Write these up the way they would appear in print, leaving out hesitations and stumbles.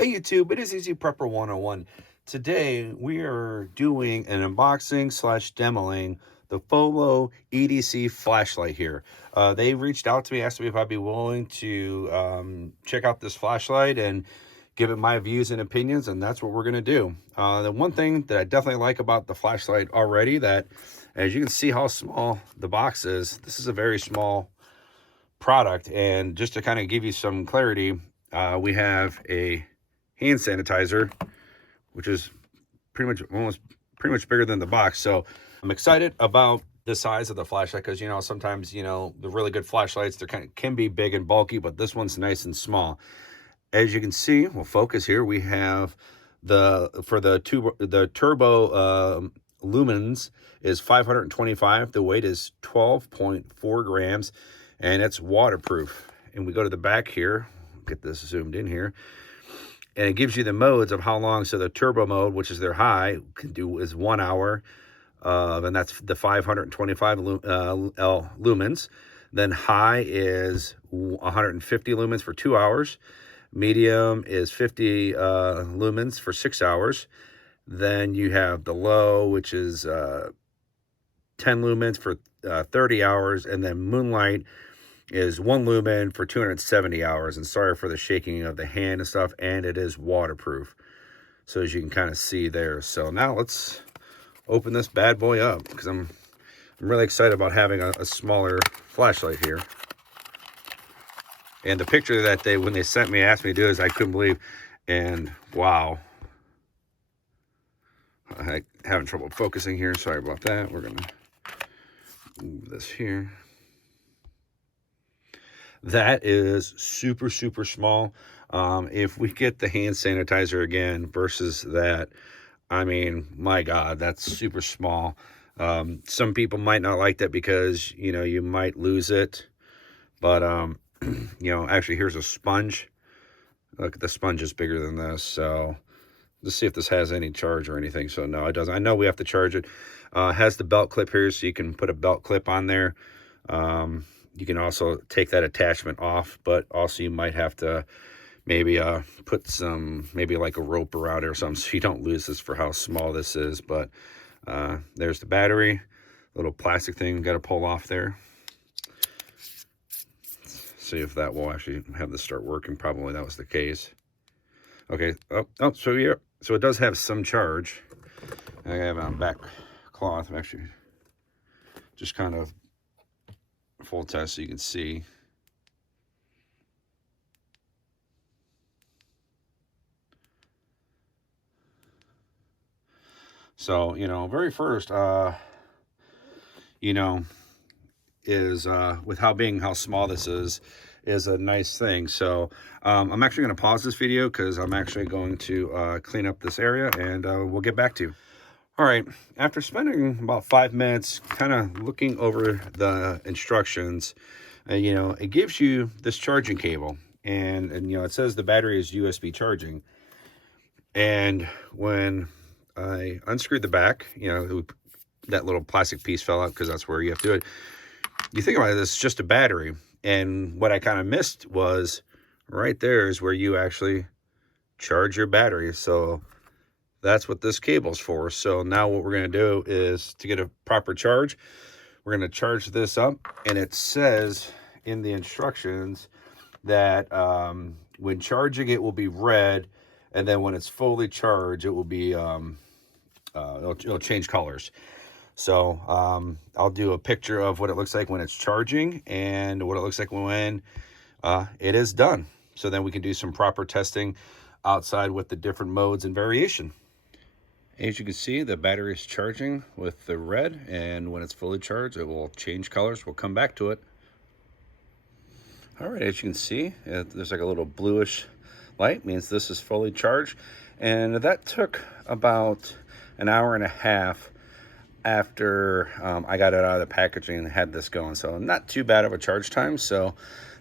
Hey YouTube, it is Easy Prepper 101. Today we are doing an unboxing slash demoing the FOLOMOV EDC flashlight here. They reached out to me, asked me if I'd be willing to check out this flashlight and give it my views and opinions, and that's what we're going to do. The one thing that I definitely like about the flashlight already, that as you can see how small the box is, this is a very small product. And just to kind of give you some clarity, we have a hand sanitizer, which is pretty much bigger than the box. So I'm excited about the size of the flashlight, because sometimes the really good flashlights, they're can be big and bulky, but this one's nice and small. As you can see, we'll focus here, we have the turbo lumens is 525. The weight is 12.4 grams, and it's waterproof. And we go to the back here, get this zoomed in here, and it gives you the modes of how long. So the turbo mode, which is their high, is 1 hour, and that's the 525 lumens. Then high is 150 lumens for 2 hours. Medium is 50 lumens for 6 hours. Then you have the low, which is 10 lumens for 30 hours. And then moonlight is 1 lumen for 270 hours. And sorry for the shaking of the hand and stuff, and it is waterproof, so as you can kind of see there. So now let's open this bad boy up, because I'm really excited about having a smaller flashlight here. And the picture that when they sent me, asked me to do is I couldn't believe, and wow, I'm having trouble focusing here, sorry about that. We're gonna move this here. That is super small. If we get the hand sanitizer again versus that, I mean, my God, that's super small. Some people might not like that because, you might lose it. But, actually, here's a sponge. Look, the sponge is bigger than this. So let's see if this has any charge or anything. So no, it doesn't. I know we have to charge it. It has the belt clip here, so you can put a belt clip on there. You can also take that attachment off, but also you might have to maybe put maybe like a rope around it or something, so you don't lose this for how small this is. But there's the battery, little plastic thing got to pull off there. See if that will actually have this start working. Probably that was the case. Okay. Oh, so yeah, so it does have some charge. I have it on back cloth. I'm actually just kind of full test so you can see. So, very first, is with how small this is a nice thing. So I'm actually going to pause this video, because I'm actually going to clean up this area, and we'll get back to you. All right, after spending about 5 minutes kind of looking over the instructions, it gives you this charging cable, and it says the battery is USB charging. And when I unscrewed the back, that little plastic piece fell out, because that's where you have to do it. You think about it, it's just a battery. And what I kind of missed was right there is where you actually charge your battery. So that's what this cable's for. So now what we're going to do is, to get a proper charge, we're going to charge this up. And it says in the instructions that when charging, it will be red. And then when it's fully charged, it will be, it'll change colors. So I'll do a picture of what it looks like when it's charging, and what it looks like when it is done. So then we can do some proper testing outside with the different modes and variation. As you can see, the battery is charging with the red, and when it's fully charged, it will change colors. We'll come back to it. All right, as you can see, there's like a little bluish light, means this is fully charged. And that took about an hour and a half after I got it out of the packaging and had this going. So not too bad of a charge time. So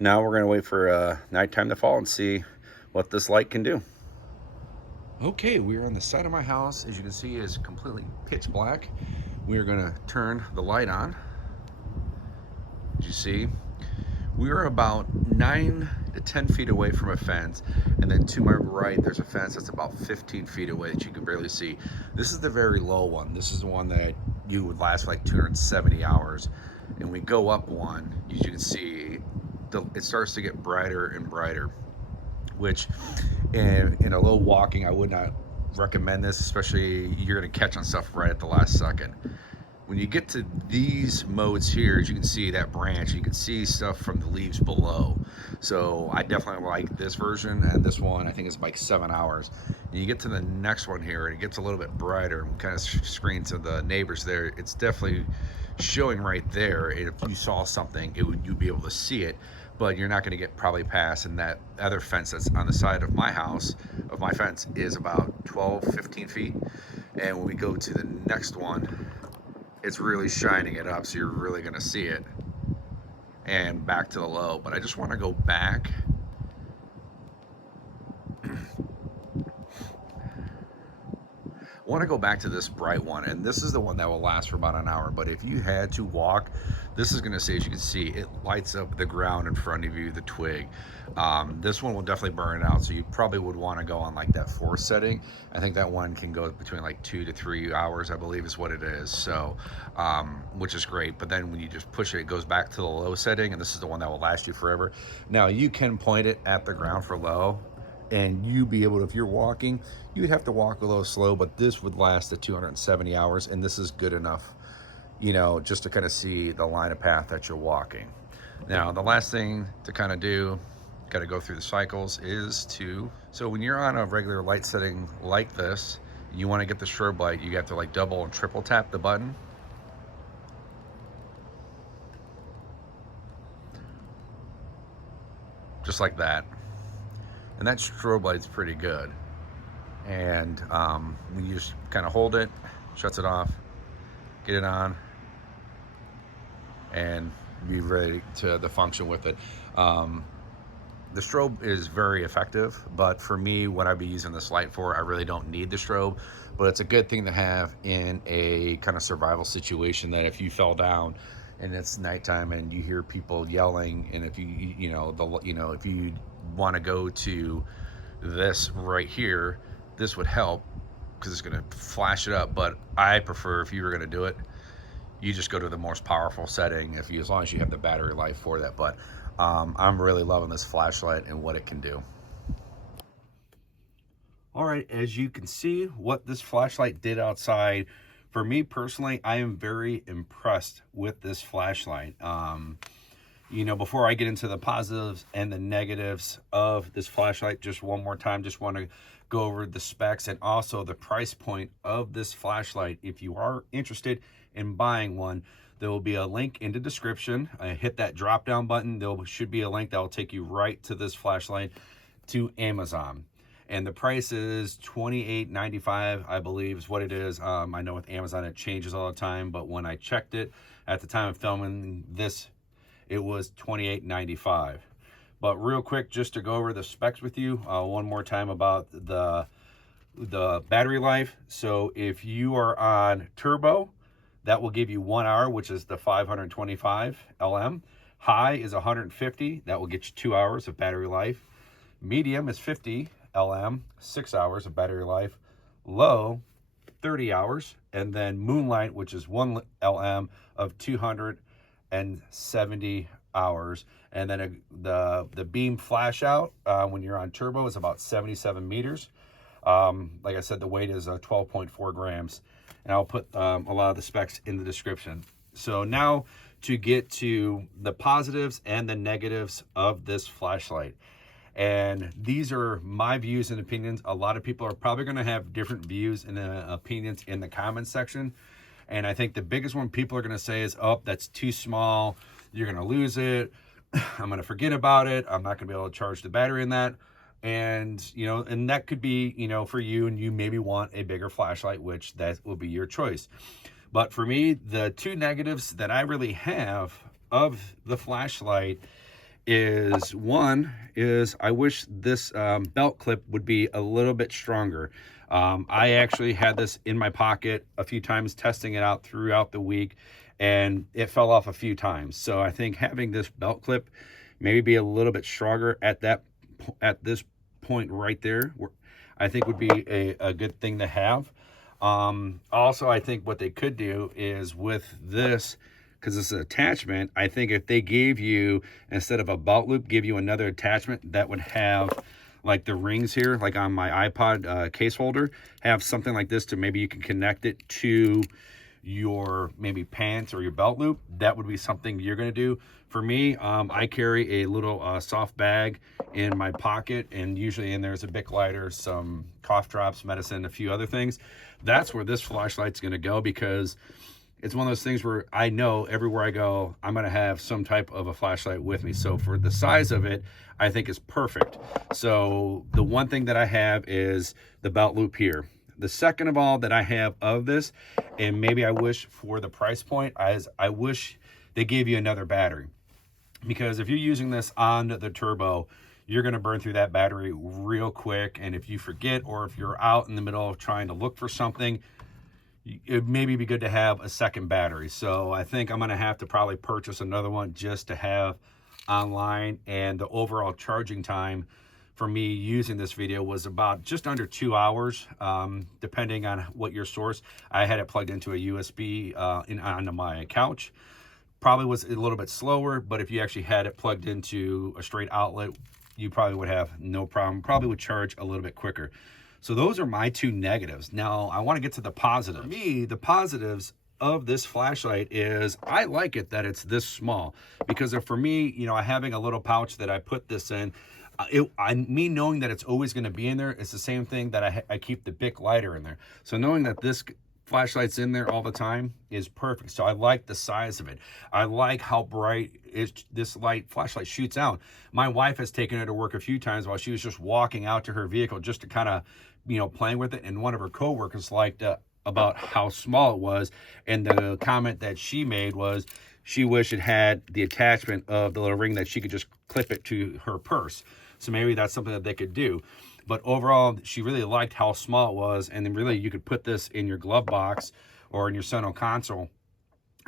now we're going to wait for nighttime to fall and see what this light can do. Okay, we're on the side of my house. As you can see, it's completely pitch black. We are going to turn the light on. Did you see? We are about 9 10 feet away from a fence, and then to my right there's a fence that's about 15 feet away that you can barely see. This is the very low one. This is the one that you would last for like 270 hours. And we go up one, as you can see, it starts to get brighter and brighter, which in a low walking I would not recommend this, especially you're going to catch on stuff right at the last second. When you get to these modes here, as you can see that branch, you can see stuff from the leaves below. So I definitely like this version, and this one I think is like 7 hours. And you get to the next one here, and it gets a little bit brighter and kind of screens to the neighbors there. It's definitely showing right there. If you saw something, you'd be able to see it, but you're not going to get probably past. And that other fence that's on the side of my house, of my fence, is about 12-15 feet. And when we go to the next one, it's really shining it up, so you're really going to see it. And back to the low. But I just want to go back. I want to go back to this bright one, and this is the one that will last for about an hour. But if you had to walk, this is going to say, as you can see, it lights up the ground in front of you, the twig. This one will definitely burn out, so you probably would want to go on like that 4 setting. I think that one can go between like 2 to 3 hours, I believe is what it is. So which is great. But then when you just push it, it goes back to the low setting, and this is the one that will last you forever. Now you can point it at the ground for low, and you be able to, if you're walking, you would have to walk a little slow, but this would last the 270 hours, and this is good enough, you know, just to kind of see the line of path that you're walking. Now, the last thing to kind of do, got to go through the cycles, is so when you're on a regular light setting like this, you want to get the strobe light, you have to like double and triple tap the button. Just like that. And that strobe light's pretty good. And when you just kind of hold it, shuts it off, get it on, and be ready to function with it. The strobe is very effective, but for me, what I'd be using this light for, I really don't need the strobe, but it's a good thing to have in a kind of survival situation, that if you fell down and it's nighttime and you hear people yelling, and if if you want to go to this right here, this would help because it's going to flash it up. But I prefer, if you were going to do it, you just go to the most powerful setting, as long as you have the battery life for that. But I'm really loving this flashlight and what it can do. All right, as you can see what this flashlight did outside, for me personally, I am very impressed with this flashlight. Before I get into the positives and the negatives of this flashlight, just one more time, just want to go over the specs and also the price point of this flashlight. If you are interested in buying one, there will be a link in the description. Hit that drop down button. There should be a link that will take you right to this flashlight to Amazon. And the price is $28.95, I believe is what it is. I know with Amazon it changes all the time, but when I checked it at the time of filming this, it was $28.95. But real quick, just to go over the specs with you one more time about the battery life. So if you are on turbo, that will give you 1 hour, which is the 525 LM. High is 150, that will get you 2 hours of battery life. Medium is 50 LM, 6 hours of battery life. Low, 30 hours. And then moonlight, which is 1 LM of 270 hours. And then the beam flash out when you're on turbo is about 77 meters. Like I said, the weight is 12.4 grams. And I'll put a lot of the specs in the description. So now to get to the positives and the negatives of this flashlight. And these are my views and opinions. A lot of people are probably going to have different views and opinions in the comments section. And I think the biggest one people are going to say is, oh, that's too small. You're going to lose it. I'm going to forget about it. I'm not going to be able to charge the battery in that. And, and that could be, for you, and you maybe want a bigger flashlight, which that will be your choice. But for me, the two negatives that I really have of the flashlight is, one is I wish this belt clip would be a little bit stronger. I actually had this in my pocket a few times, testing it out throughout the week, and it fell off a few times. So I think having this belt clip maybe be a little bit stronger at this point right there, where I think would be a good thing to have. Also, I think what they could do is with this, because it's an attachment, I think if they gave you, instead of a belt loop, give you another attachment that would have like the rings here, like on my iPod case holder, have something like this to maybe you can connect it to your maybe pants or your belt loop. That would be something you're going to do. For me, I carry a little soft bag in my pocket, and usually in there's a Bic lighter, some cough drops, medicine, a few other things. That's where this flashlight's going to go, because it's one of those things where I know everywhere I go, I'm going to have some type of a flashlight with me. So for the size of it, I think is perfect. So the one thing that I have is the belt loop here. The second of all that I have of this, and maybe I wish for the price point, I wish they gave you another battery. Because if you're using this on the turbo, you're going to burn through that battery real quick. And if you forget, or if you're out in the middle of trying to look for something, it maybe be good to have a second battery. So I think I'm going to have to probably purchase another one just to have online. And the overall charging time for me using this video was about just under 2 hours, depending on what your source. I had it plugged into a USB onto my couch. Probably was a little bit slower, but if you actually had it plugged into a straight outlet, you probably would have no problem. Probably would charge a little bit quicker. So those are my two negatives. Now I want to get to the positives. For me, the positives of this flashlight is I like it that it's this small, because for me, you know, having a little pouch that I put this in, me knowing that it's always going to be in there, it's the same thing that I keep the Bic lighter in there. So knowing that this flashlight's in there all the time is perfect. So I like the size of it. I like how bright this flashlight shoots out. My wife has taken it to work a few times while she was just walking out to her vehicle, just to kind of, you know, playing with it. And one of her coworkers liked about how small it was. And the comment that she made was she wished it had the attachment of the little ring that she could just clip it to her purse. So maybe that's something that they could do. But overall, she really liked how small it was. And then really you could put this in your glove box or in your center console,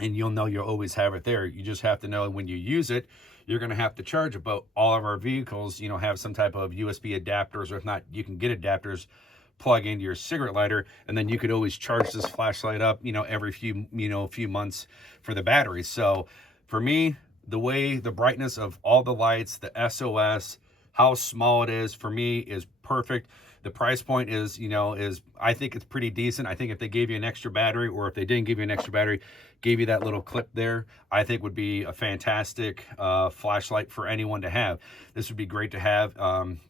and you'll know you'll always have it there. You just have to know when you use it, you're going to have to charge it. But all of our vehicles, you know, have some type of USB adapters, or if not, you can get adapters, plug into your cigarette lighter, and then you could always charge this flashlight up, you know, every few months for the battery. So for me, the way the brightness of all the lights, the SOS, how small it is, for me is perfect. The price point is, you know, I think it's pretty decent. I think if they gave you an extra battery, or if they didn't give you an extra battery, gave you that little clip there, I think would be a fantastic flashlight for anyone to have. This would be great to have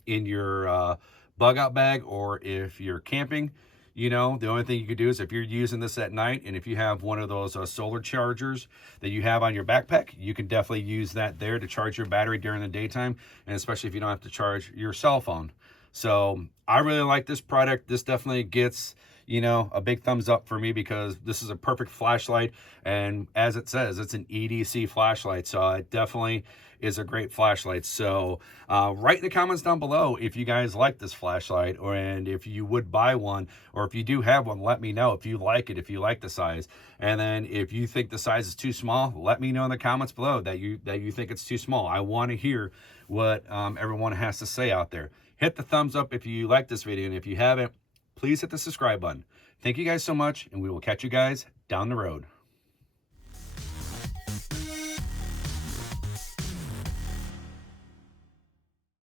in your bug out bag, or if you're camping. You know, the only thing you could do is if you're using this at night, and if you have one of those solar chargers that you have on your backpack, you can definitely use that there to charge your battery during the daytime, and especially if you don't have to charge your cell phone. So I really like this product. This definitely gets, you know, a big thumbs up for me, because this is a perfect flashlight. And as it says, it's an EDC flashlight. So it definitely is a great flashlight. So write in the comments down below if you guys like this flashlight, and if you would buy one, or if you do have one, let me know if you like it, if you like the size. And then if you think the size is too small, let me know in the comments below that you think it's too small. I want to hear what everyone has to say out there. Hit the thumbs up if you like this video, and if you haven't, please hit the subscribe button. Thank you guys so much, and we will catch you guys down the road.